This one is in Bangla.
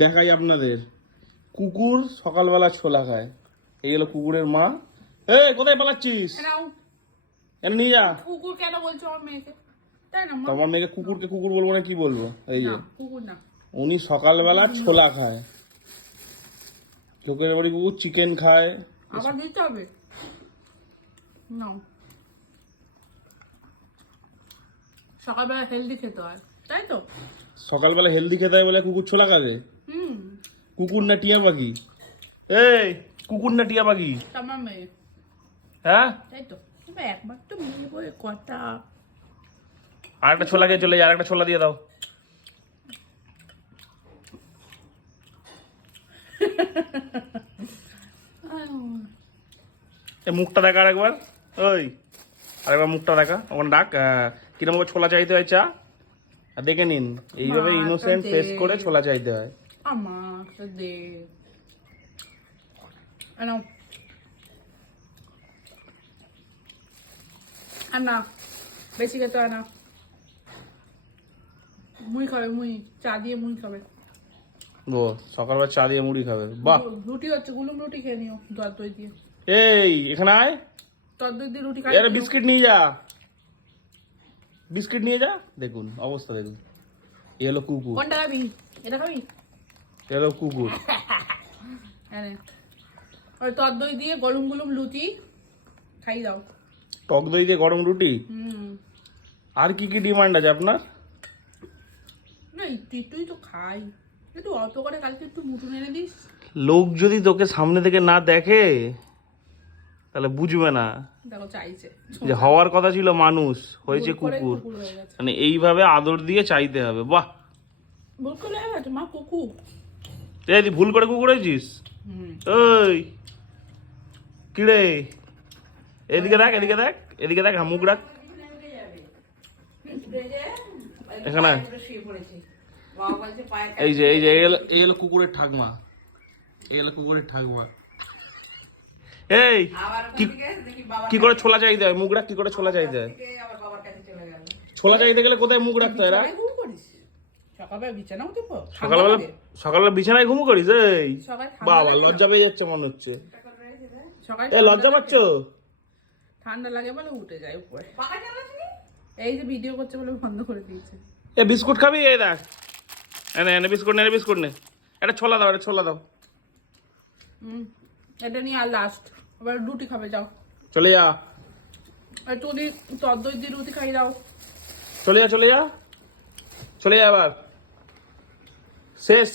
দেখাই আপনাদের, কুকুর সকালবেলা ছোলা খায়। এই হলো কুকুরের মা। এই কোথায় পালাচ্ছিস? এনে নিয়ে যা। কুকুর কেন বলছো আমার মেয়েকে? তাই না মা? তোমার মেয়েকে কুকুরকে কুকুর বলবো না কি বলবো? এই যে কুকুর না, উনি সকালবেলা ছোলা খায়। লোকের বাড়ি কুকুর চিকেন খায়। আবার দিতে হবে? নাও, সকালবেলা হেলদি খেতে হয়, তাই তো? সকালবেলা হেলদি খেতে হয় বলে কুকুর ছোলা খাবে? কুকুর না টিয়া পাখি? এই কুকুর না টিয়া পাখি? আমার মেয়ে। হ্যাঁ, তাই তো, একবার তো মেয়ে বলে কথা। আর একটা ছোলা খেয়ে চলে যায়, আর একটা ছোলা দিয়ে দাও। এই মুখটা দেখা আরেকবার। ওই আরেকবার মুখটা দেখা, ওখানে ডাক। কিরকম ছোলা চাইতে হয় চা, আর দেখে নিন এইভাবে ইনোসেন্ট ফেস করে ছোলা চাইতে হয়। আমার দে নাও, আর না বেশি খেতে হয় না। মুড়ি খাবে, মুড়ি চা দিয়ে মুড়ি খাবে। ও সকালবেলা চা দিয়ে মুড়ি খাবে? বাহ। রুটি হচ্ছে, গুলুম রুটি খেয়ে নিও দই দিয়ে। এই এখানে আয়, দই দিয়ে রুটি খাই। আরে বিস্কিট নিয়ে যা, বিস্কিট নিয়ে যা। দেখুন অবস্থা দেখুন। এ হলো কুকুর। কোনটা খাবি? এটা খাবি? এ হলো কুকুর। ওই দই দিয়ে গরম গরম লুচি খাই দাও। টক দই দিয়ে গরম রুটি। আর কি কি ডিমান্ড আছে আপনার? না তুই তো খাই, একটু অত করে কালকে একটু মুটুন এনে দিস। লোক যদি তোকে সামনে থেকে না দেখে তাহলে বুঝবে না দেখো চাইছে যে হওয়ার কথা ছিল মানুষ, হয়েছে কুকুর। হয়ে গেছে। মানে এইভাবে আদর দিয়ে চাইতে হবে। বাহ, ভুল করে হয়ে গেছে মা, কুকুর। এই তুই ভুল করে কুকুর হয়েছিস? ওই কিরে, এদিকে দেখ, এদিকে দেখ, এদিকে দেখ, মুখ রাখ এখানে। এই যে এই যে এই হলো কুকুরের ঠাকমা, এই হলো কুকুরের ঠাকমা। এই কি করে ছোলা চাইতে হয়? মুখ রাখ, কি করে ছোলা চাইতে হয়? ছোলা চাইতে গেলে কোথায় মুখ রাখতে হয়? সকালবেলা বিছানায় ঘুমু করিস? এই বাবা লজ্জা পেয়ে যাচ্ছে মনে হচ্ছে। এই লজ্জা পাচ্ছ? ঠান্ডা লাগে বলে উঠে যায় উপরে। এই যে ভিডিও করছে বলে বন্ধ করে দিয়েছে। এ বিস্কুট খাবি? এই দেখ, এনে এনে বিস্কুট নে, বিস্কুট নে। এটা ছোলা দাও, এটা ছোলা দাও। এটা নিয়ে আর লাস্ট, আবার রুটি খাবে, যাও চলে যা। একটু দই দিয়ে রুটি খাই দাও। চলে যা, চলে যা, চলে যা। আবার শেষ।